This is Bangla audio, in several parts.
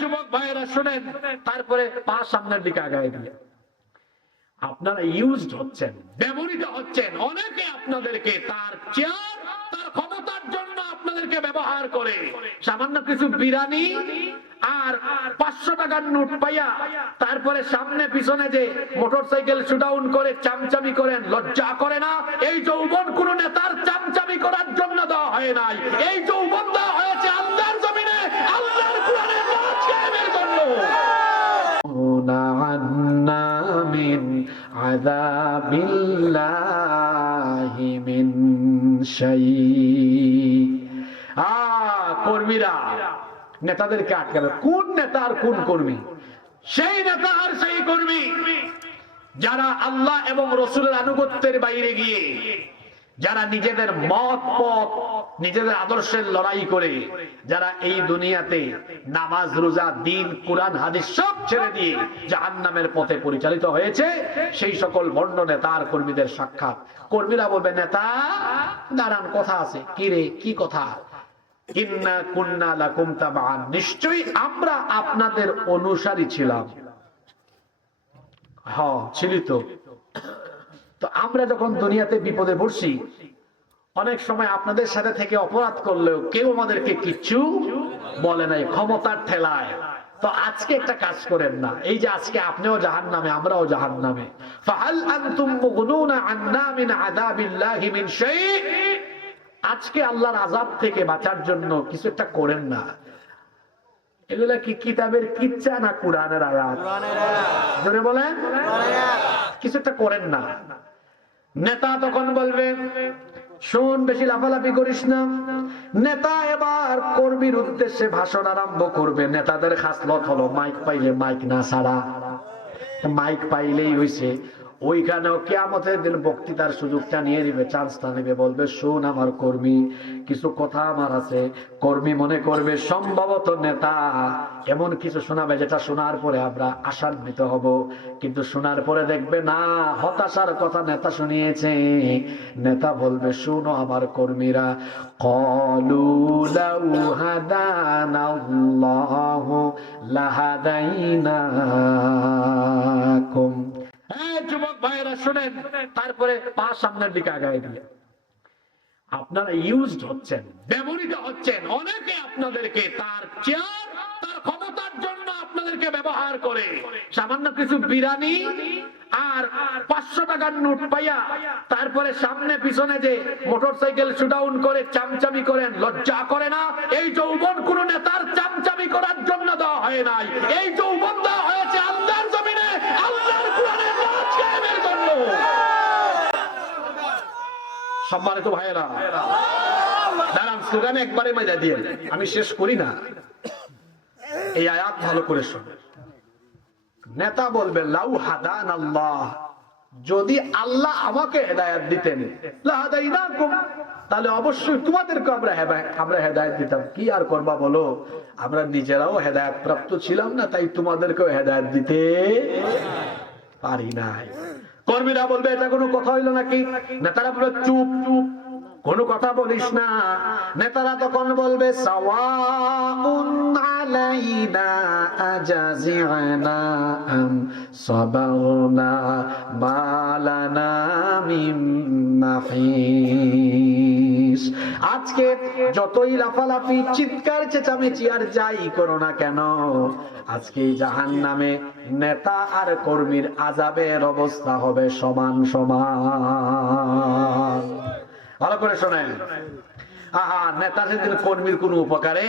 যুবক ভাইয়েরা শুনেন, তারপরে পা সামনের দিকে আগায় দিয়ে আপনারা ইউজড হচ্ছেন, ব্যবহৃত হচ্ছেন। অনেকে আপনাদেরকে তার চেয়ার, তার ক্ষমতার জন্য আপনাদেরকে ব্যবহার করে। সামান্য কিছু বিরানি আর 500 টাকার নোট পাইয়া তারপরে সামনে পিছনে যে মোটরসাইকেল শুডাউন করে চামচামি করেন, লজ্জা করে না? এই যৌবন কোন নেতার চামচামি করার জন্য দেওয়া হয় নাই। এই যৌবন দেওয়া হয়েছে আল্লাহর জমিনে, আল্লাহর কোরআনের রাজ কায়েমের জন্য। মিন আযাবিল্লাহি মিন শাই। কর্মীরা নেতাদেরকে আটকাবে। কোন নেতা আর কোন কর্মী? সেই নেতা আর সেই কর্মী যারা আল্লাহ এবং রাসূলের আনুগত্যের বাইরে গিয়ে, যারা নিজেদের মত পথ, নিজেদের আদর্শের লড়াই করে, যারা এই দুনিয়াতে নামাজ রোজা দিন কোরআন হাদিস সব ছেড়ে দিয়ে জাহান্নামের পথে পরিচালিত হয়েছে, সেই সকল ভণ্ড নেতা আর কর্মীদের সাক্ষাৎ। কর্মীরা বলবে, নেতা দাঁড়ান, কথা আছে। কি রে, কি কথা? ইন্না কুন্না লাকুম তাবাআন, নিশ্চয়ই আমরা আপনাদের অনুসারী ছিলাম। হ্যাঁ, ছিলি তো। তো আমরা যখন দুনিয়াতে বিপদে পড়ছি, অনেক সময় আপনাদের সাথে থেকে অপরাধ করলেও কেউ আমাদেরকে কিচ্ছু বলে নাই, ক্ষমতার ঠেলায়। তো আজকে একটা কাজ করেন না, এই যে আজকে আপনিও জাহান্নামে, আমরাও জাহান্নামে। ফাহাল আনতুম মুগনুনা আন্না মিন আযাবিল্লাহি মিন শাই। আজকে আল্লাহর আযাব থেকে বাঁচার জন্য কিছু একটা করেন না। এগুলা কি কিতাবের কিচ্ছা না কোরআনের আয়াত? জোরে বলেন, কিছু একটা করেন না। নেতা তখন বলবে, শোন, বেশি লাফালাফি করিস না। নেতা এবার কর্মীর উদ্দেশ্যে ভাষণ আরম্ভ করবে। নেতাদের খাসলত হলো মাইক পাইলে মাইক না ছাড়া। মাইক পাইলেই হইছে, ওইখানেও কিয়ামতের দিন বক্তৃতার সুযোগটা নিয়ে নিবে, চান্সটা নিবে। বলবে, শোন আমার কর্মী, কিছু কথা আমার আছে। কর্মী মনে করবে সম্ভবত নেতা এমন কিছু শোনাবে যেটা শোনার পরে আমরা আশান্বিত হব, কিন্তু শোনার পরে দেখবে না, হতাশার কথা নেতা শুনিয়েছে। নেতা বলবে, শোনো আমার কর্মীরা, ক্বালু লাউ হাদানাল্লাহু লাহাদাইনাকুম। যুবক ভাইয়েরা শুনেন, তারপরে পা সামনের দিকে আগায় দিয়ে আপনারা ইউজড হচ্ছেন, ব্যবহৃত হচ্ছেন। অনেকে আপনাদেরকে তার চেয়ার, তার ক্ষমতার জন্য আপনাদেরকে ব্যবহার করে। সামান্য কিছু বিরানি আর 500 টাকার নোট পাইয়া তারপরে সামনে পিছনে যে মোটরসাইকেল শুডাউন করে চামচামি করেন, লজ্জা করে না? এই যৌবন কোন নেতার চামচামি করার জন্য দেওয়া হয় নাই। এই যৌবন দেওয়া হয়েছে আল্লাহর জমিনে, আল্লাহর কোরআনের রাজ কায়েমের জন্য। সম্মানিত ভাইয়েরা, দাঁড়ান, স্লোগানে একবারে মজা দিয়ে আমি শেষ করি না। এই আয়াত ভালো করে শুনুন। নেতা বলবে, লাউ হাদান আল্লাহ, যদি আল্লাহ আমাকে হেদায়েত দিতেন, লাহাদাইনাকুম, তাহলে অবশ্যই তোমাদেরকে আমরা হেদায়েত দিতাম। কি আর করবা বলো, আমরা নিজেরাও হেদায়েত প্রাপ্ত ছিলাম না, তাই তোমাদেরকেও হেদায়েত দিতে পারি নাই। কর্মীরা বলবে, এটা কোনো কথা হইল নাকি? নেতারা বলবে, চুপ চুপ, কোনো কথা বলিস না। নেতারা তখন বলবে, সাওয়াউন আলাইনা আজাজি'না আম সাবারনা মালানা মিন মাহিস। আজকে যতই লাফালাফি, চিৎকার চেঁচামেচি আর যাই করো না কেন, আজকে জাহান্নামে নেতা আর কর্মীর আযাবের অবস্থা হবে সমান সমান। ভালো করে শোনেন। নেতা সেদিন কর্মীর কোন উপকারে?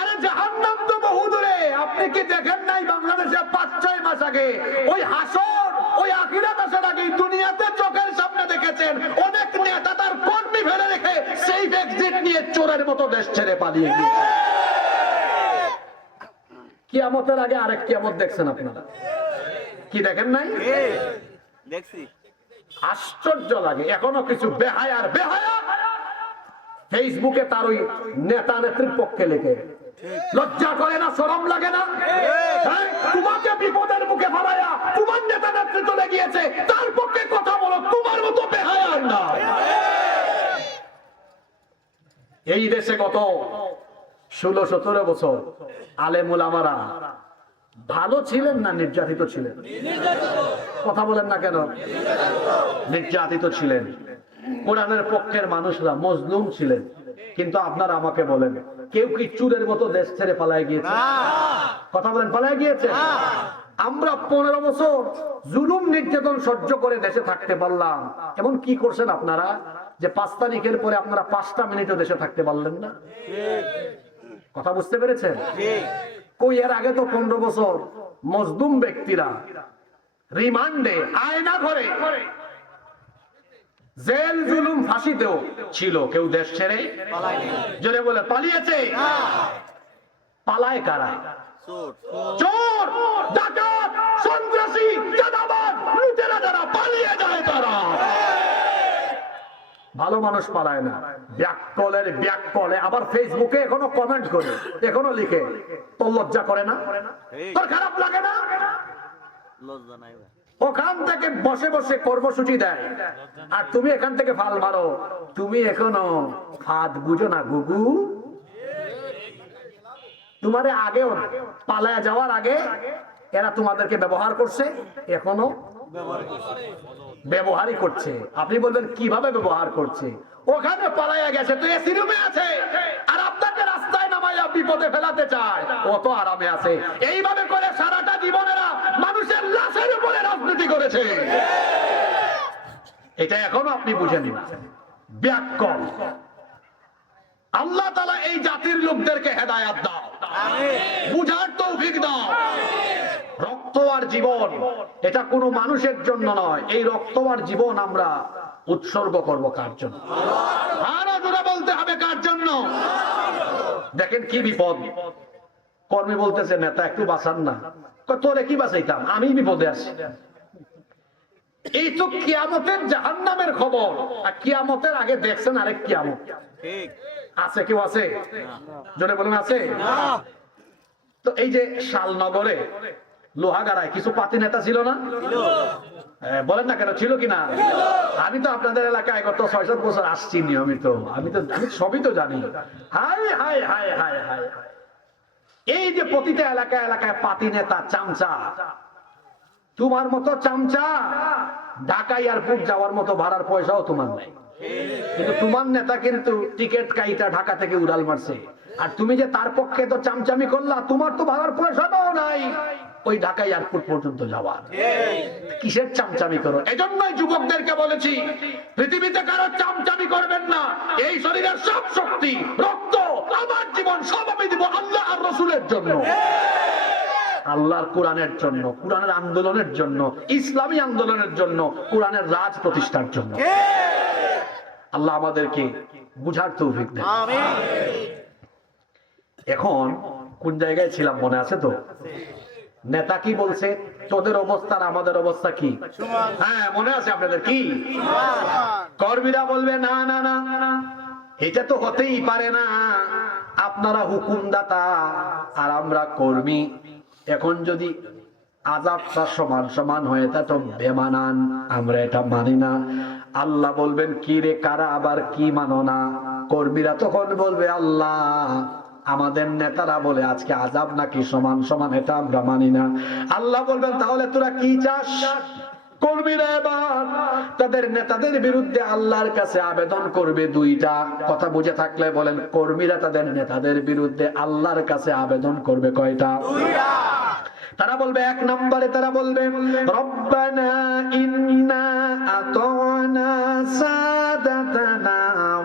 আরে জাহান্নাম তো বহু দূরে। আপনি কি দেখেন নাই বাংলাদেশে 5-6 মাস আগে ওই হাসর, ওই আখিরাত আসার আগে দুনিয়াতে চোখের সামনে দেখেছেন অনেক নেতা তার কর্মী ফেলে রেখে সেই এক্সিট নিয়ে চোরের মতো দেশ ছেড়ে পালিয়ে গিয়েছে। কিয়ামতের আগে আরেক কিয়ামত দেখছেন আপনারা? কি দেখেন নাই? দেখছি। আশ্চর্য লাগে। এখনো কিছু বেহায়ার বেহায়া ফেসবুকে তার ওই নেতা নেত্রীর পক্ষে লেখে। লজ্জা করে না? শরম লাগে না? তোমাকে বিপদের মুখে ফেলায়া তোমার নেতা নেত্রী চলে গিয়েছে, তার পক্ষে কথা বলো। তোমার মতো বেহায়ার না। এই দেশে গত 16-17 বছর আলেম ওলামারা ভালো ছিলেন না নির্যাতিত ছিলেন? কথা বলেন না কেন? নির্যাতিত ছিলেন। কোরআনের পক্ষের মানুষরা মজলুম ছিলেন। কিন্তু আপনারা আমাকে বলেন, কেউ কি চুরের মতো দেশ ছেড়ে পালায় গিয়েছে? কথা বলেন, পালায় গিয়েছে? আমরা 15 বছর জুলুম নির্যাতন সহ্য করে দেশে থাকতে পারলাম। এমন কি করছেন আপনারা যে 5 তারিখের পরে আপনারা 5টা মিনিটও দেশে থাকতে পারলেন না? কথা বুঝতে পেরেছেন? কই এর আগে তো 15 বছর মজলুম ব্যক্তিরা রিমান্ডে, আয়না ঘরে, জেল জুলুম ফাঁসিতেও ছিল, কেউ দেশ ছেড়ে জোরে বলে পালিয়েছে। পালায় কারা? চোর, ডাকাত, সন্ত্রাসী, চাঁদাবাজ, লুটেরা যারা পালিয়ে যায় তারা। ভালো মানুষ পালায় না। ব্যাককলের ব্যাককলে আবার ফেসবুকে এখনো কমেন্ট করে, এখনো লিখে। তোর লজ্জা করে না? তোর খারাপ লাগে না? লজ্জা নাই। ওখান থেকে বসে বসে কর্মসূচি দেয়, আর তুমি এখান থেকে ফাল মারো। তুমি এখনো ফাঁদ বুঝো না গুগু। তোমারে আগে পালায়া যাওয়ার আগে এরা তোমাদেরকে ব্যবহার করছে, এখনো ব্যবহারই করছে। আপনি বলবেন কিভাবে ব্যবহার করছে? ওখানে পালায়া গেছে তো এসি রুমে আছে, আর আপনাকে রাস্তায় নামাইয়া বিপদে ফেলাতে চায়, অত আরামে আছে। এইভাবে করে সারাটা জীবনেরা মানুষের লাশের উপরে রাজনীতি করেছে। এটা এখনো আপনি বুঝে নিন। ব্যাককল। আল্লাহ তাআলা এই জাতির লোকদেরকে হেদায়েত দাও, বুঝার তৌফিক দাও। রক্ত আর জীবন এটা কোনো মানুষের জন্য নয়। এই রক্ত আর জীবন আমরা উৎসর্গ করব কার জন্য? আরো জোরে বলতে হবে, কার জন্য? দেখেন কি বিপদ। কর্মী বলতেছে, নেতা একটু বাঁচান না। তোরে কি বাঁচাইতাম, আমি বিপদে আছি। এই তো কিয়ামতের জাহান্নামের খবর। আর কিয়ামতের আগে দেখছেন আরেক কিয়ামত আছে? কেউ আছে? জোরে বলুন, আছে? তো এই যে শালনগরে লোহাগাড়ায় কিছু পাতি নেতা ছিল না? বলেন না কেন, ছিল কিনা? আমি তো আপনাদের এলাকায় গত 6-7 বছর আসছি নিয়মিত। আমি সবই তো জানি। High high high high high. এই যে প্রতিটা এলাকায় এলাকায় পাতি নেতা, চামচা। তোমার মতো চামচা ঢাকা এয়ারপোর্ট যাওয়ার মতো ভাড়ার পয়সাও তোমার নাই, কিন্তু তোমার নেতা কিন্তু টিকিট কাইটা ঢাকা থেকে উড়াল মারছে। আর তুমি যে তার পক্ষে তো চামচামি করলা, তোমার তো ভাড়ার পয়সাটাও নাই ওই ঢাকা এয়ারপোর্ট পর্যন্ত যাওয়ার। কিসের চামচামি করো? এজন্যই যুবকদেরকে বলেছি, পৃথিবীতে কারো চামচামি করবেন না। এই শরীরের সব শক্তি, রক্ত, আমার জীবন সব আমি দিব আল্লাহ আর রাসূলের জন্য, আল্লাহর কোরআনের জন্য, কোরআনের আন্দোলনের জন্য, ইসলামী আন্দোলনের জন্য, কোরআনের রাজ প্রতিষ্ঠার জন্য। আল্লাহ আমাদেরকে বুঝার তৌফিক দেন। এখন কোন জায়গায় ছিলাম মনে আছে তো? নেতা কি বলছে? তোদের অবস্থা আর আমাদের অবস্থা কি? হ্যাঁ, মনে আছে আপনাদের? কি কর্মীরা বলবে, না না না, এটা তো হতেই পারে না। আপনারা হুকুমদাতা আর আমরা কর্মী। এখন যদি আযাবটা সমান সমান হয়ে তা তো বেমানান, আমরা এটা মানি না। আল্লাহ বলবেন, কি রে, কারা আবার কি মানো না? কর্মীরা তখন বলবে, আল্লাহ আমাদের নেতারা বলে আজকে আযাব নাকি সমান সমান, এটা আমরা মানি না। আল্লাহ বলবেন, তাহলে তোরা কি চাস? কর্মীরা এবার তাদের নেতাদের বিরুদ্ধে আল্লাহর কাছে আবেদন করবে। দুইটা কথা বুঝে থাকলে বলেন, কর্মীরা তাদের নেতাদের বিরুদ্ধে আল্লাহর কাছে আবেদন করবে কয়টা? তারা বলবে, 1 নম্বরে তারা বলবে, রব্বানা ইন্না আতানা সাদাতানা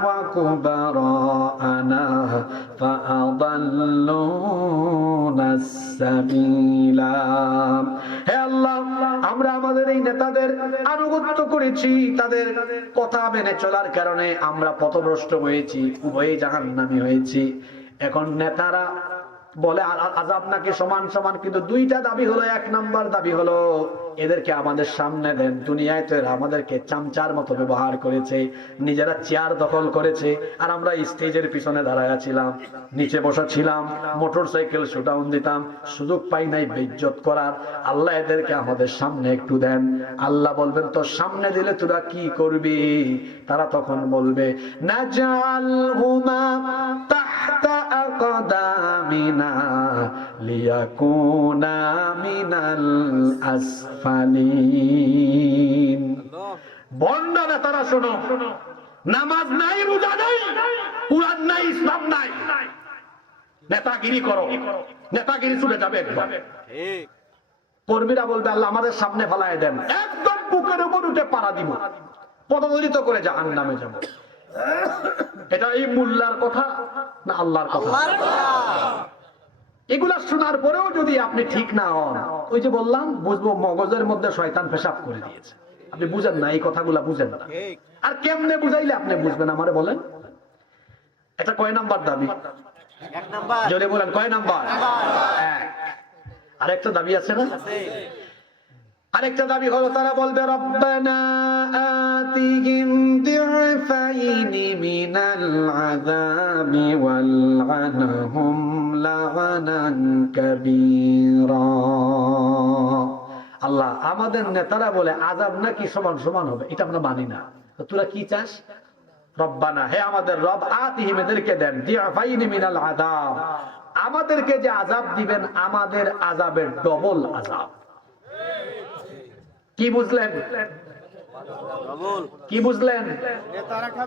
ওয়া কুবারানা ফাআদাল্লুনাস সাবিলা। হে আল্লাহ, আমরা আমাদের এই নেতাদের আনুগত্য করেছি, তাদের কথা মেনে চলার কারণে আমরা পথভ্রষ্ট হয়েছি, উভয়ে জাহান্নামী হয়েছি। এখন নেতারা বলে আযাব নাকি সমান সমান, কিন্তু দুইটা দাবি হলো। 1 নাম্বার দাবি হলো, এদেরকে আমাদের সামনে দেন। দুনিয়ায় তো এরা আমাদেরকে চামচার মতো ব্যবহার করেছে, নিজেরা চেয়ার দখল করেছে, আর আমরা স্টেজের পিছনে দাঁড়ায়া ছিলাম, নিচে বসা ছিলাম, মোটরসাইকেল শোডাউন দিতাম, সুযোগ পাই নাই বেইজ্জত করার। আল্লাহ এদেরকে আমাদের সামনে একটু দেন। আল্লাহ বলবেন, তো সামনে দিলে তোরা কি করবি? তারা তখন বলবে, নাজালহুমা তাহতা أقدامنا ليكون من الأسفلين বন্ডারা তারা শোনো, নামাজ নাই, রোজা নাই, কুরআন নাই, ইসলাম নাই, নেতাগিরি করো, নেতাগিরি চলে যাবে একদম। কর্মীরা বলবে আল্লাহ আমাদের সামনে ফেলায় দেন, একদম বুকের উপর উঠে পাড়া দিব, পদদলিত করে জাহান্নামে যাব। এটা এই মোল্লার কথা না আল্লাহর কথা? এগুলা শোনার পরেও যদি আপনি ঠিক না হন, ওই যে বললাম বুঝবো মগজের মধ্যে শয়তান পেশাব করে দিয়েছে। আপনি বুঝেন না, এই কথাগুলা বুঝেন না। আর কেমনে বুঝাইলে আপনি বুঝবেন আমারে বলেন? এটা কয় নাম্বার দাবি? এক নাম্বার। জোরে বলেন, কয় নাম্বার? এক। আরেকটা দাবি আছে না? আরেকটা দাবি হলো তারা বলবে রব্বানা আতিহিম দি'ফাইনি মিনাল আযাবি ওয়ালআনহুম লা'নান কাবীরা। আল্লাহ আমাদের নেতারা বলে আযাব নাকি সমান সমান হবে, এটা আমরা মানি না। তো তোরা কি চাস? রব্বানা, হে আমাদের রব, আতিহিম এদেরকে দেন, দি'ফাইনি মিনাল আযাব, আমাদেরকে যে আযাব দিবেন আমাদের আযাবের ডবল আযাব। কি বুঝলেন? কি বুঝলেন?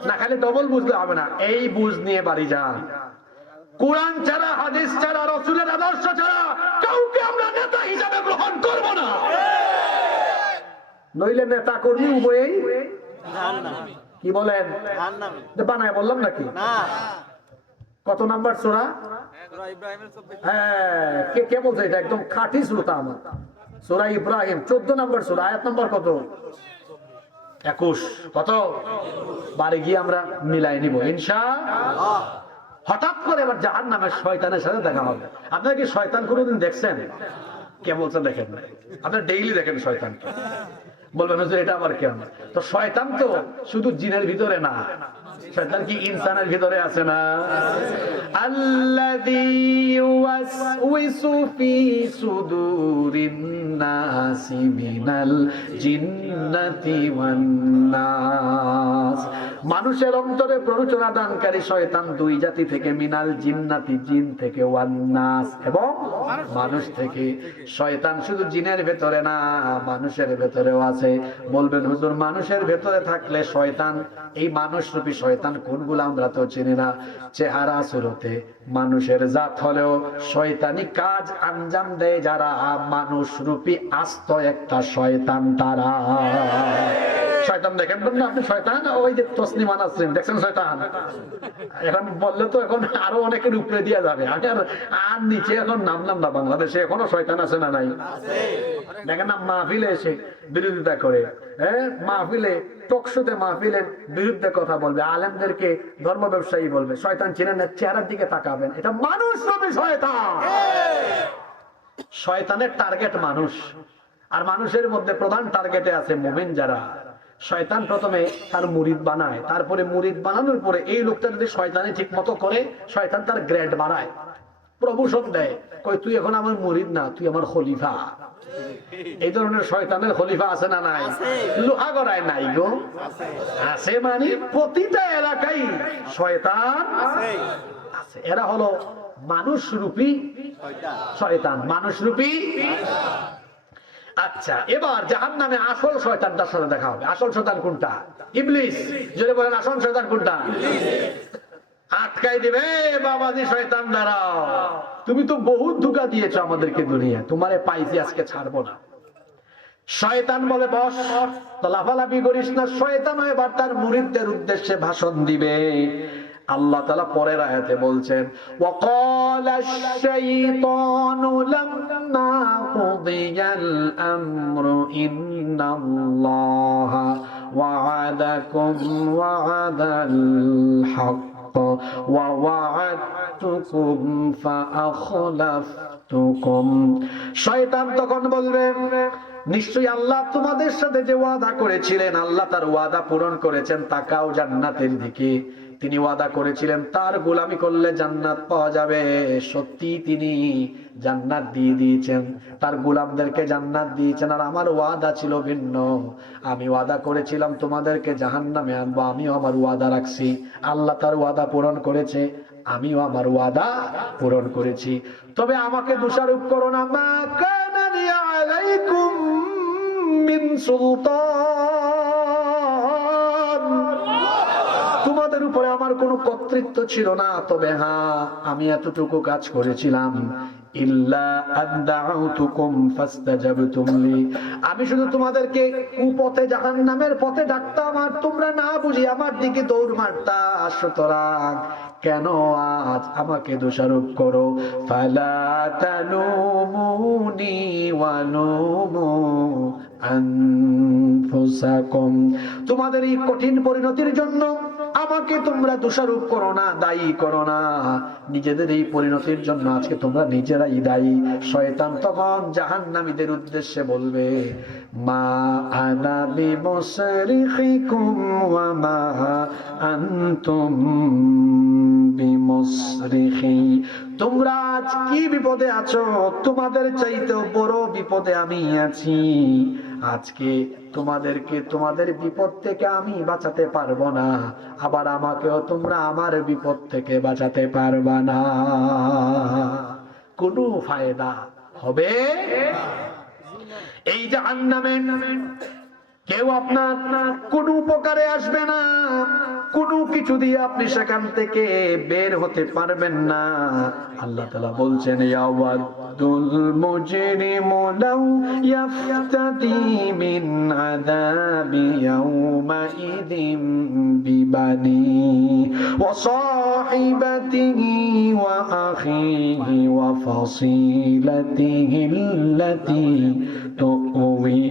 না খালি ডবল বুঝলে হবে না, এই বুঝ নিয়ে বাড়ি যান। কোরআন ছাড়া, হাদিস ছাড়া, রাসূলের আদর্শ ছাড়া কাউকে আমরা নেতা হিসাবে গ্রহণ করব না। নইলে নেতা কর্মী উভয়ই জাহান্নামে। কি বলেন? জাহান্নামে। বানায় বললাম নাকি? না। কত নাম্বার সূরা? সূরা ইব্রাহিমের 24। হ্যাঁ, কে বলছে এটা? একদম খাঁটি শ্রোতা আমার। সূরা ইব্রাহিম 14 নম্বর সূরা, আয়াত নম্বর কত? 21। কত? বাড়ি গিয়ে আমরা মিলাই নিব ইনশাআল্লাহ। হঠাৎ করে এবার জাহান্নামের শয়তানের সাথে দেখা হবে। আপনারা কি শয়তান কোনোদিন দেখছেন? কে বলছে দেখেন না? আপনারা ডেইলি দেখেন শয়তানকে, বলবেন যে এটা আবার কেমন? তো শয়তান তো শুধু জিনের ভিতরে না, শয়তান কি ইনসানের ভিতরে আছে না? আল্লাযী ইউওয়াসউইসু ফি সুদুরিন নাসি মিনাল জিন্নাতি ওয়ান নাস। মানুষের অন্তরে প্ররোচনা দানকারী শয়তান দুই জাতি থেকে, মিনাল জিন্নাতি, জিন থেকে, ওয়ান নাস, এবং মানুষ থেকে। শয়তান শুধু জিনের ভেতরে না, মানুষের ভেতরেও আছে। বলবেন হুজুর মানুষের ভেতরে থাকলে শয়তান, এই মানুষরূপী শয়তান কোনগুলো আমরা তো চিনি না। চেহারা সুরতে মানুষের জাত হলেও শয়তানি কাজ আঞ্জাম দেয় যারা মানুষরূপী আস্ত একটা শয়তান তারা। শয়তান দেখেন না আপনি? শয়তান ওই যে তসলিমা নাসরিন দেখছেন শয়তান? এখন বললে তো এখন আরো অনেকের উপরে দিয়ে যাবে। আমি আর নিচে এখন নামলাম না। বাংলাদেশে এখনো শয়তান আছে না নাই? দেখেন না, মাহফিলে এসে বিরোধিতা করে, হ্যাঁ, মাহফিলে টকশোতে মাহফিলের বিরুদ্ধে কথা বলবে, আলেমদেরকে ধর্ম ব্যবসায়ী বলবে। শয়তান চিনেন না? চেহারার দিকে তাকাবেন, এটা মানুষ রূপী শয়তান। শয়তানের টার্গেট মানুষ, আর মানুষের মধ্যে প্রধান টার্গেটে আছে মুমিন যারা। শয়তান প্রথমে তার মুরিদ বানায়, তারপরে মুরিদ বানানোর পরে এই লোকটা যদি শয়তানি ঠিক মতো করে, শয়তান তার গ্রেড বাড়ায়, প্রমোশন দেয়, কই তুই এখন আমার মুরিদ না, তুই আমার খলিফা। এই ধরনের শয়তানের খলিফা আছে না নাই? লোহা গড়ায় নাই গো, আছে। মানে প্রতিটা এলাকায় শয়তান আছে। এরা হলো মানুষ রূপী শয়তান, মানুষ রূপী। আচ্ছা, এবার জাহান্নামে আসল শয়তানটার সাথে দেখা হবে। আসল শয়তান কোনটা? ইবলিস। যদি বলেন আসল শয়তান কোনটা? আটকাই দিবে বাবাজি শয়তান দাঁড়াও, তুমি তো বহুত ধোঁকা দিয়েছো আমাদেরকে দুনিয়া, তোমারে পাইছি আজকে ছাড়বো না। শয়তান বলে বস, তো লাফালাফি করিস না। শয়তান এবার তার মুরিদদের উদ্দেশ্যে ভাষণ দিবে। আল্লাহ তাআলা পরের আয়াতে বলছেন, ওয়াকালাশ শাইতানু লাম্মা কুদিয়াল আমরু ইন্নাল্লাহা ওয়া'আদাকুম ওয়া'দাল হক ওয়া ওয়া'আদতুকুম ফাআখলাফতুকুম। শয়তান তখন বলবে, নিশ্চয়ই আল্লাহ তোমাদের সাথে যে ওয়াদা করেছিলেন, আল্লাহ তার ওয়াদা পূরণ করেছেন। তাকাও জান্নাতের দিকে, তিনি ওয়াদা করেছিলেন তার গোলামি করলে জান্নাত পাওয়া যাবে। সত্যি তিনি জান্নাত দিয়ে দিয়েছেন, তার গোলামদেরকে জান্নাত দিয়েছেন। আর আমার ওয়াদা ছিল ভিন্ন, আমি ওয়াদা করেছিলাম তোমাদেরকে জাহান্নামে আনবো, আমিও আমার ওয়াদা রাখছি। আল্লাহ তার ওয়াদা পূরণ করেছে, আমিও আমার ওয়াদা পূরণ করেছি। তবে আমাকে দোষারোপ করো না, মা কানা লি আলাইকুম মিন সুলতান, তোমাদের উপরে আমার কোনো কর্তৃত্ব ছিল না। তবে হ্যাঁ, আমি এতটুকু কাজ করেছিলাম, ইল্লা আন দাউতুকুম ফাস্তাজাবতুম লি, আমি শুধু তোমাদেরকে কুপথে জাহান্নামের পথে ডাকতাম আর তোমরা না বুঝি আমার দিকে দৌড় মারতা। সুতরাং কেন আজ আমাকে দোষারোপ করো? ফালা তালুমুনি ওয়া লুমু আনফুসাকুম, তোমাদের এই কঠিন পরিণতির জন্য আমাকে তোমরা দোষারোপ করো না, দায়ী করো না। নিজেদের এই পরিণতির জন্য আজকে তোমরা নিজেরাই দায়ী। শয়তান তখন জাহান্নামীদের উদ্দেশ্যে বলবে, মা আনা বিমুসরিখিকুম ওয়া মা আনতুম বিমুসরিখি, তোমরা আজ কি বিপদে আছো, তোমাদের চাইতেও বড় বিপদে আমি আছি। আজকে তোমাদেরকে তোমাদের বিপদ থেকে আমি বাঁচাতে পারবো না, আবার আমাকেও তোমরা আমার বিপদ থেকে বাঁচাতে পারবা না। কোনো ফায়দা হবে? এই জাহান্নামে কেউ আপনার কোনো উপকারে আসবে না, কোনো কিছু দিয়ে আপনি সেখান থেকে বের হতে পারবেন না। আল্লাহ তাআলা বলছেন, ইয়াওয়াদুল মুজরিমু লাউ ইয়াফতাদি মিন আযাবি ইয়াউমাইযিন বিবানি ওয়া সাহিবাতিহি ওয়া আখিহি ওয়া ফাসিলাতিহি আল্লাতী তুওয়ি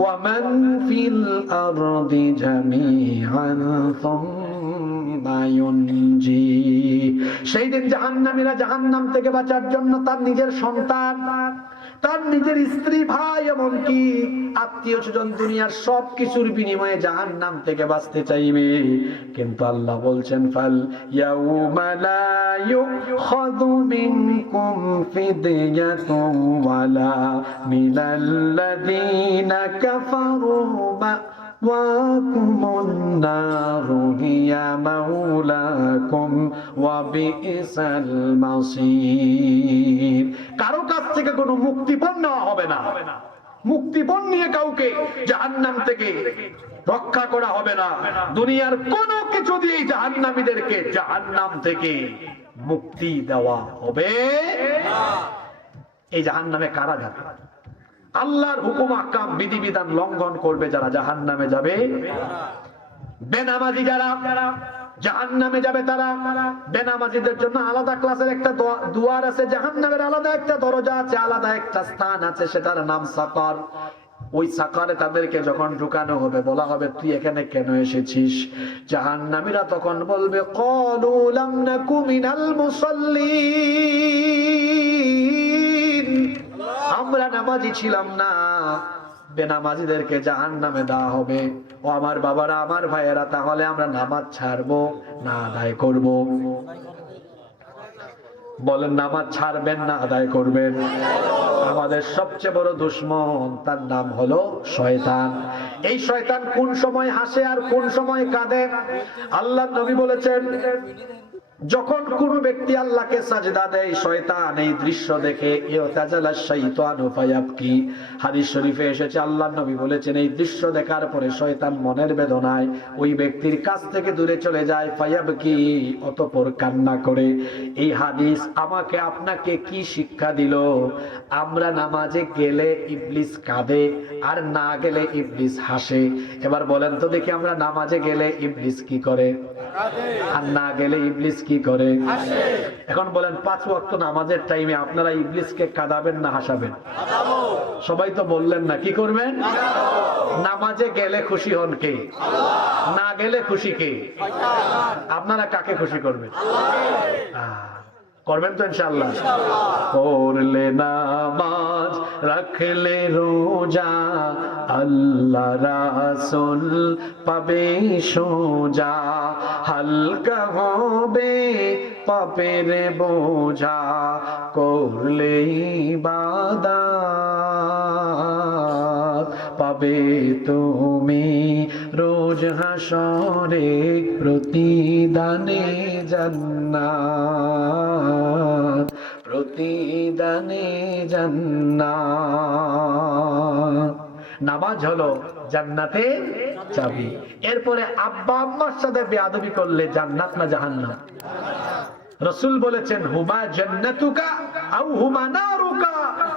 ওয়া মান ফিল আরদি জামিআন সুম্মা ইউনজি। সেই দিন জাহান্নামীরা জাহান্নাম থেকে বাঁচার জন্য তার নিজের সন্তান, তার নিজের স্ত্রী, ভাই, এমনকি আত্মীয় স্বজন, দুনিয়ার সবকিছুর বিনিময়ে জাহান্নাম থেকে বাঁচতে চাইবে। কিন্তু আল্লাহ বলছেন, ফাল ইয়াউমা লা ইউখাযু মিনকুম ফিদিয়াতুন ওয়ালা মিনাল্লাযীনা কাফারু মাওয়াকুমুন নারু হিয়া মাওলাকুম ওয়া বিইসাল মাসীর। কারো কাছ থেকে কোনো মুক্তিপণ নেওয়া হবে না, মুক্তিপণ নিয়ে কাউকে জাহান্নাম থেকে রক্ষা করা হবে না। দুনিয়ার কোনো কিছু দিয়ে জাহান্নামীদেরকে জাহান্নাম থেকে মুক্তি দেওয়া হবে না। এই জাহান্নামে কারা যাবে? আল্লাহর হুকুম আহকাম বিধিবিধান লঙ্ঘন করবে যারা জাহান্নামে যাবে। বেনামাজি যারা জাহান্নামে যাবে তারা। বেনামাজিদের জন্য আলাদা ক্লাসের একটা দুয়ার আছে, জাহান্নামের আলাদা একটা দরজা আছে, আলাদা একটা স্থান আছে, সেটার নাম সাকার। ওই সাকারে তাদেরকে যখন ঢুকানো হবে, বলা হবে, তুই এখানে কেন এসেছিস? জাহান্নামীরা তখন বলবে, ক্বালু লাম নাকু মিনাল মুসাল্লিন, আমরা নামাজি ছিলাম না। বেনামাজিদেরকে জাহান্নামে দেওয়া হবে। ও আমার বাবারা, আমার ভাইয়েরা, তাহলে আমরা নামাজ ছাড়বো না আদায় করব? বলেন, নামাজ ছাড়বেন না আদায় করবেন? আমাদের সবচেয়ে বড় দুশমন, তার নাম হলো শয়তান। এই শয়তান কোন সময় হাসে আর কোন সময় কাঁদে? আল্লাহর নবী বলেছেন, যখন কোন ব্যক্তি আল্লাহকে সাজদা দেয়, শয়তান এই দৃশ্য দেখে ইয়তাজালাশ শাইতানু ফায়াবকি। হাদিস শরীফে এসেছে, আল্লাহর নবী বলেছেন, এই দৃশ্য দেখার পরে শয়তান মনের বেদনায় ওই ব্যক্তির কাছ থেকে দূরে চলে যায়। ফায়াবকি, অতঃপর কান্না করে। এই হাদিস আমাকে আপনাকে কি শিক্ষা দিল? আমরা নামাজে গেলে ইবলিস কাঁদে, আর না গেলে ইবলিস হাসে। এবার বলেন তো দেখি, আমরা নামাজে গেলে ইবলিস কি করে, আর না গেলে ইবলিস কি করে? এখন বলেন, 5 ওয়াক্ত নামাজের টাইমে আপনারা ইবলিসকে কাঁদাবেন না হাসাবেন? সবাই তো বললেন না, কি করবেন? নামাজে গেলে খুশি হন কে? না গেলে খুশি কে? আপনারা কাকে খুশি করবেন? করবেন তো ইনশাআল্লাহ? করলে নামাজ, রাখলে রোজা, আল্লাহ রাসূল পাবে সোজা, হালকা হবে পাপের বোঝা, করলে ইবাদত পাবে তুমি রোজ হাসরে প্রতিদানে জান্নাত। প্রতিদানে জান্নাত। নামাজ হলো জান্নাতের চাবি। এরপরে আব্বা আম্মার সাথে বেয়াদবি করলে জান্নাত না জাহান্নাম? রাসূল বলেছেন হুমা জান্নাতুকা আও হুমা নারুকা,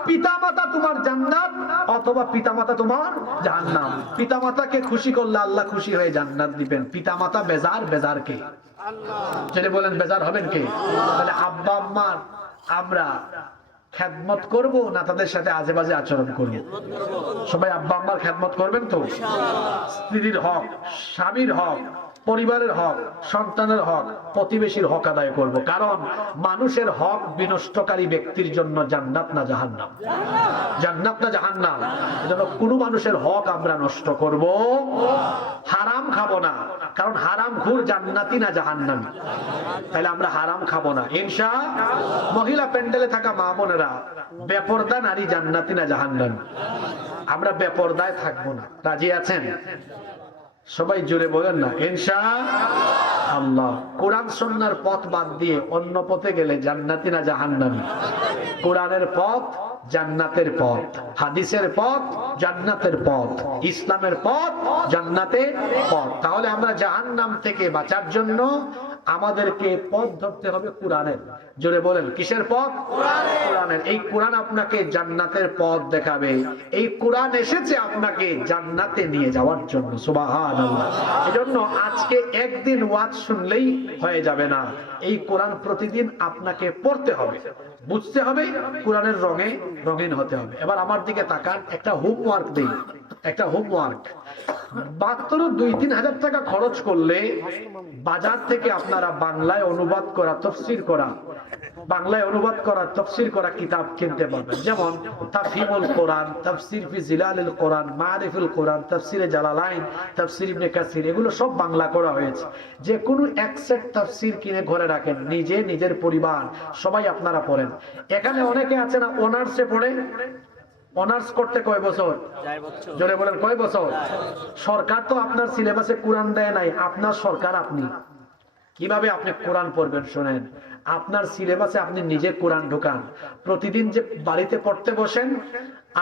পিতামাতা তোমার জান্নাত অথবা পিতামাতা তোমার জাহান্নাম। পিতামাতাকে খুশি করলে আল্লাহ খুশি হয়ে জান্নাত দিবেন। পিতামাতা বেজার, বেজার কে? আল্লাহ। যদি বলেন বেজার হবেন কে? তাহলে আব্বা আম্মার আমরা খেদমত করব না তাদের সাথে আজে বাজে আচরণ করব? সবাই আব্বা আম্মার খেদমত করবেন তো? স্ত্রীর হক, স্বামীর হক, পরিবারের হক, সন্তানের হক, প্রতিবেশীর হক আদায় করব। কারণ মানুষের হক বিনষ্টকারী ব্যক্তির জন্য জান্নাত না জাহান্নাম? জান্নাত না জাহান্নাম? এজন্য কোনো মানুষের হক আমরা নষ্ট করব, হারাম খাবো না। কারণ হারাম খুর জান্নাতি না জাহান্নামী? তাহলে আমরা হারাম খাবো না ইনশাআল্লাহ। মহিলা প্যান্ডেলে থাকা মা বোনেরা, বেপরদা নারী জান্নাতি না জাহান্নামী? আমরা বেপরদায় থাকবো না, রাজি আছেন? সবাই জোরে বলেন না ইনশাআল্লাহ। কোরআন সুন্নাহর পথ বাদ দিয়ে অন্য পথে গেলে জান্নাতি না জাহান্নামী? কোরআনের পথ জান্নাতের পথ, হাদিসের পথ জান্নাতের পথ, ইসলামের পথ জান্নাতের পথ। তাহলে আমরা জাহান্নাম থেকে বাঁচার জন্য আমাদেরকে পথ ধরতে হবে কোরআনের। জোরে বলেন কিসের পথ? কোরআনের। এই কোরআন আপনাকে জান্নাতের পথ দেখাবে। এই কোরআন এসেছে আপনাকে জান্নাতে নিয়ে যাওয়ার জন্য। সুবহানাল্লাহ। এজন্য আজকে একদিন ওয়াজ শুনলেই হয়ে যাবে না, এই কোরআন প্রতিদিন আপনাকে পড়তে হবে, বুঝতে হবে, কোরআনের রঙে রঙিন হতে হবে। এবার আমার দিকে তাকান, একটা হোমওয়ার্ক দেই, একটা হোমওয়ার্ক। মাত্র 2-3 হাজার টাকা খরচ করলে বাজার থেকে আপনারা বাংলায় অনুবাদ করা, তাফসীর করা, বাংলায় অনুবাদ করা, তাফসীর করা কিতাব কিনতে পারবেন। যেমন তাফহিমুল কোরআন, তাফসীর ফি জিলালিল কোরআন, মারিফুল কোরআন, তাফসীরে জালালাইন, তাফসীর ইবনে কাসির, এগুলো সব বাংলা করা হয়েছে। যে কোনো এক সেট তাফসীর কিনে ঘরে রাখেন, নিজে, নিজের পরিবার সবাই আপনারা পড়েন। এখানে অনেকে আছে না অনার্সে পড়ে, অনার্স করতে কয় বছর? জোরে বলেন কয় বছর? সরকার তো আপনার সিলেবাসে কোরআন দেয় নাই, আপনার সরকার আপনি। কিভাবে আপনি কোরআন পড়বেন শুনেন, আপনার সিলেবাসে আপনি নিজে কোরআন ঢোকান। প্রতিদিন যে বাড়িতে পড়তে বসেন,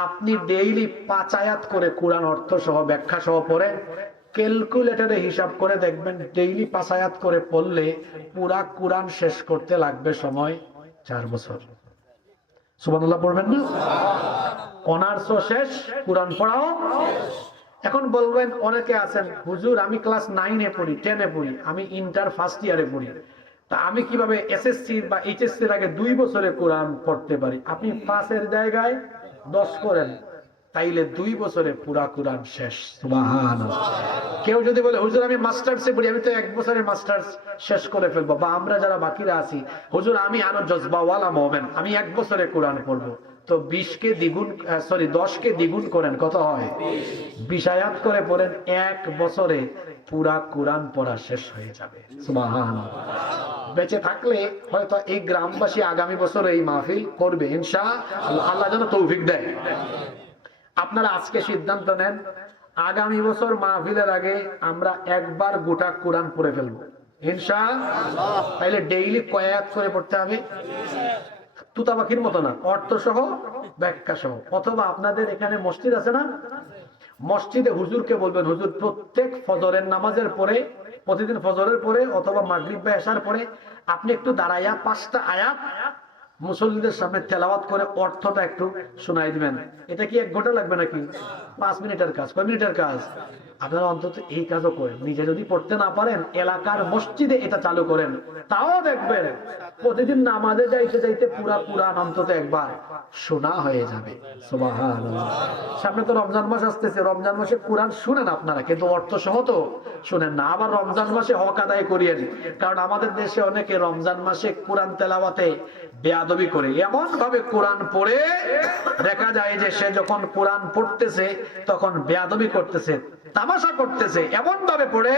আপনি ডেইলি 5 আয়াত করে কোরআন অর্থ সহ ব্যাখ্যা সহ পড়েন। ক্যালকুলেটরে হিসাব করে দেখবেন ডেইলি 5 আয়াত করে পড়লে পুরা কোরআন শেষ করতে লাগবে সময় 4 বছর। সুবহানাল্লাহ পড়বেন না? অনার্সও শেষ, কোরআন পড়াও। এখন বলবেন অনেকে আছেন, হুজুর আমি ক্লাস 9-এ পড়ি, 10-এ পড়ি, আমি ইন্টার ফার্স্ট ইয়ারে পড়ি, তা আমি কিভাবে এসএসসি বা এইচএসসির আগে 2 বছরে কোরআন পড়তে পারি? আপনি 5-এর জায়গায় 10 করেন, তাইলে 2 বছরে পুরা কোরআন শেষ। সুবহানাল্লাহ। কেউ যদি বলে হুজুর আমি মাস্টার্সে পড়ি, আমি তো 1 বছরে মাস্টার্স শেষ করে ফেলবো, বা আমরা যারা বাকিরা আছি, হুজুর আমি আনো জজবাওয়ালা মুমিন, আমি 1 বছরে কোরআন পড়বো, তো 20-কে দ্বিগুণ, 10-কে দ্বিগুণ করেন, কত হয়? 20 আয়াত করে পড়েন, 1 বছরে পুরা কোরআন পড়া শেষ হয়ে যাবে। সুবহানাল্লাহ। বেঁচে থাকলে হয়তো এই গ্রামবাসী আগামী বছর এই মাহফিল করবে ইনশাআল্লাহ। আল্লাহ যেন তৌফিক দেয়। আপনারা আজকে সিদ্ধান্ত নেন, আগামী বছর মাহফিলের আগে আমরা একবার গোটা কোরআন পড়ে ফেলবো ইনশাআল্লাহ। তাইলে ডেইলি কয় আয়াত করে পড়তে হবে? তুতা পাখির মতো না, অর্থ সহ ব্যাখ্যা সহ। অথবা আপনাদের এখানে মসজিদ আছে না, মসজিদে হুজুরকে বলবেন, হুজুর প্রত্যেক ফজরের নামাজের পরে, প্রতিদিন ফজরের পরে অথবা মাগরিব বা এশার পরে আপনি একটু দাঁড়াইয়া 5টা আয়াত মুসল্লিদের সামনে তেলাওয়াত করে অর্থটা একটু শোনাই দিবেন। এটা কি 1 ঘন্টা লাগবে নাকি? 5 মিনিটের কাজ। কয় মিনিটের কাজ? আপনারা অন্তত এই কাজও করেন। নিজে যদি পড়তে না পারেন, এলাকার মসজিদে এটা চালু করেন, তাও দেখবেন প্রতিদিন নামাজে যাইতে যাইতে পুরা কোরআন অন্তত একবার শোনা হয়ে যাবে। সুবহানাল্লাহ। সামনে তো রমজান মাস আসতেছে, রমজান মাসে কোরআন শুনেন আপনারা, কিন্তু অর্থ সহ তো শুনেন না। আবার রমজান মাসে হক আদায় করিয়েন, কারণ আমাদের দেশে অনেকে রমজান মাসে কোরআন তেলাওয়াতে বেয়াদবি করে। এমন ভাবে কোরআন পড়ে দেখা যায় যে সে যখন কোরআন পড়তেছে তখন বেয়াদবি করতেছে, তামাশা করতেছে। এমন ভাবে পড়ে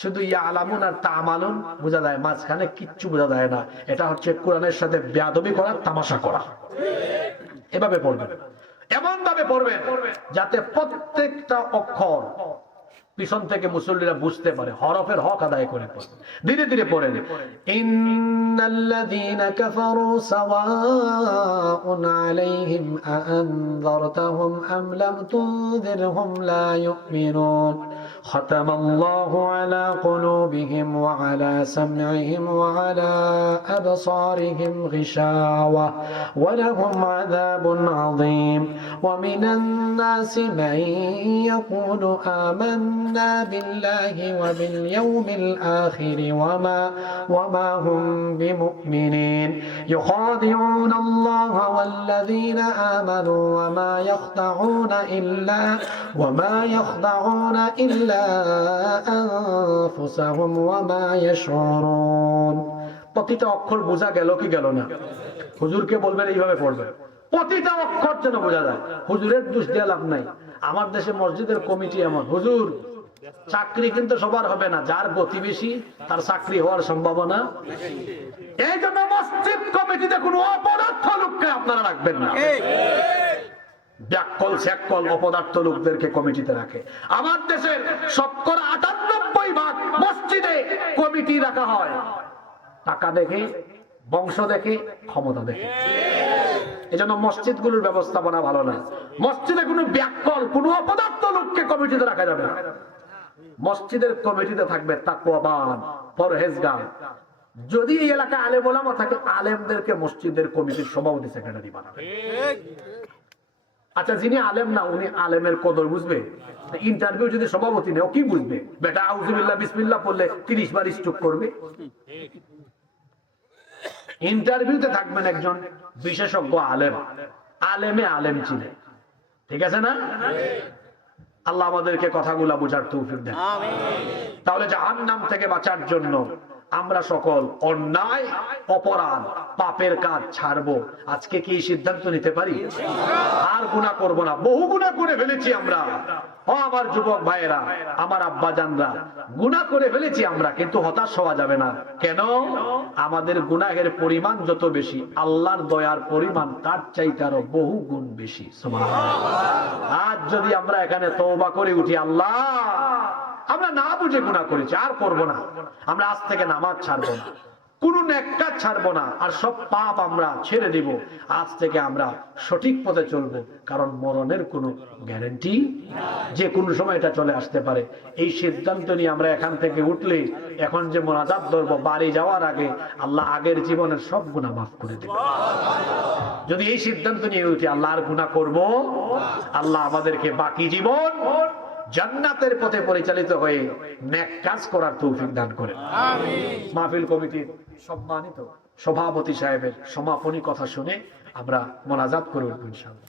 শুধু ইয়ালামুন আর তামালুন বোঝা যায়, মাঝখানে কিচ্ছু বোঝা যায় না। এটা হচ্ছে কোরআনের সাথে বেয়াদবি করা, তামাশা করা। এভাবে পড়বেন, এমন ভাবে পড়বেন যাতে প্রত্যেকটা অক্ষর পিছন থেকে মুসল্লিরা বুঝতে পারে, হরফের হক আদায় করে পড়ে। ধীরে ধীরে পড়েন, ইন্নাল্লাযীনা কাফারু সাওয়াউন আলাইহিম আআনযারতাহুম আম লাম তুনযিরহুম লা ইউমিনুন খাতামাল্লাহু আলা কুলুবিহিম ওয়া আলা সাম'ইহিম ওয়া আলা আবসারিহিম গিশাওয়া ওয়া লাহুম আযাবুন আযীম ওয়া মিনান নাসি মান ইয়াকুলু আমান্না বিল্লাহি ওয়া বিল ইয়াউমিল আখির ওয়া মা হুম বিমুমিনিন ইউখাদিউনা আল্লাহা ওয়াল্লাযীনা আমানু ওয়া মা ইয়াখদাউনা ইল্লা আনফুসাহুম ওয়া মা ইয়াশউরুন। প্রতিটা অক্ষর বোঝা গেল কি গেল না? হুজুরকে বলবেন এইভাবে পড়বেন, প্রতিটা অক্ষর যেন বোঝা যায়। হুজুরের দোষ দিয়ে লাভ নাই। আমার দেশে মসজিদের কমিটি এমন, হুজুর চাকরি কিন্তু সবার হবে না, যার গতি বেশি তার চাকরি হওয়ার সম্ভাবনা। এই জন্য মসজিদ কমিটিতে কোনো অপদার্থ লোককে আপনারা রাখবেন না। ব্যাককল স্যাককল অপদার্থ লোকদেরকে কমিটিতে রাখে। আমার দেশের 98% মসজিদে কমিটি রাখা হয় টাকা দেখে, বংশ দেখে, ক্ষমতা দেখে। এজন্য মসজিদগুলোর ব্যবস্থাপনা ভালো না। মসজিদে কোনো ব্যাককল, কোনো অপদার্থ লোককে কমিটিতে রাখা যাবে না। মসজিদের কমিটিতে থাকবে তাকওয়াবান, পরহেজগার। যদি এই এলাকায় আলেম ওলামা থাকে, আলেমদেরকে মসজিদের কমিটির সভাপতি সেক্রেটারি বানাবে। আচ্ছা, যিনি আলেম না, উনি আলেমের কদর বুঝবে? ইন্টারভিউ যদি সভাপতি নেই, ও কি বুঝবে? বেটা আউযুবিল্লাহ বিসমিল্লাহ পড়লে 30 বার স্ট্রোক করবে। ইন্টারভিউতে থাকবেন একজন বিশেষজ্ঞ আলেম, আলেমে আলেম চিনে। ঠিক আছে না? আল্লাহ আমাদেরকে কথাগুলা বোঝার তৌফিক দেন। তাহলে জাহান্নাম থেকে বাঁচার জন্য আমরা সকল অন্যায়, অপরাধ, পাপের কাজ ছাড়বো। আজকে কি সিদ্ধান্ত নিতে পারি? আর গুনাহ করব না। বহু গুনাহ করে ফেলেছি আমরা। ও আমার যুবক ভাইয়েরা, আমার আব্বা জানরা, গুনাহ করে ফেলেছি আমরা, কিন্তু হতাশ হওয়া যাবে না। কেন? আমাদের গুনাহের পরিমাণ যত বেশি, আল্লাহর দয়ার পরিমাণ তার চাইতে আরো বহু গুণ বেশি। সুবহানাল্লাহ। আজ যদি আমরা এখানে তওবা করে উঠি, আল্লাহ আমরা না বুঝে গুনাহ করেছি, আর করব না, আমরা আজ থেকে নামাজ ছাড়বো না, কোন নেক কাজ ছাড়বো না, আর সব পাপ আমরা ছেড়ে দিব। আজ থেকে আমরা সঠিক পথে চলবো, কারণ মরণের কোনো গ্যারান্টি, যে কোনো সময় এটা চলে আসতে পারে। এই সিদ্ধান্ত নিয়ে আমরা এখান থেকে উঠলে, এখন যে মোনাজাত ধরবো, বাড়ি যাওয়ার আগে আল্লাহ আগের জীবনের সব গুনাহ মাফ করে দেবে। যদি এই সিদ্ধান্ত নিয়ে উঠি আল্লাহ আর গুনাহ করব, আল্লাহ আমাদেরকে বাকি জীবন জান্নাতের পথে পরিচালিত হয়ে নেক কাজ করার তৌফিক দান করেন। আমিন। মাহফিল কমিটির সম্মানিত সভাপতি সাহেবের সমাপনী কথা শুনে আমরা মোনাজাত করে উঠব ইনশাআল্লাহ।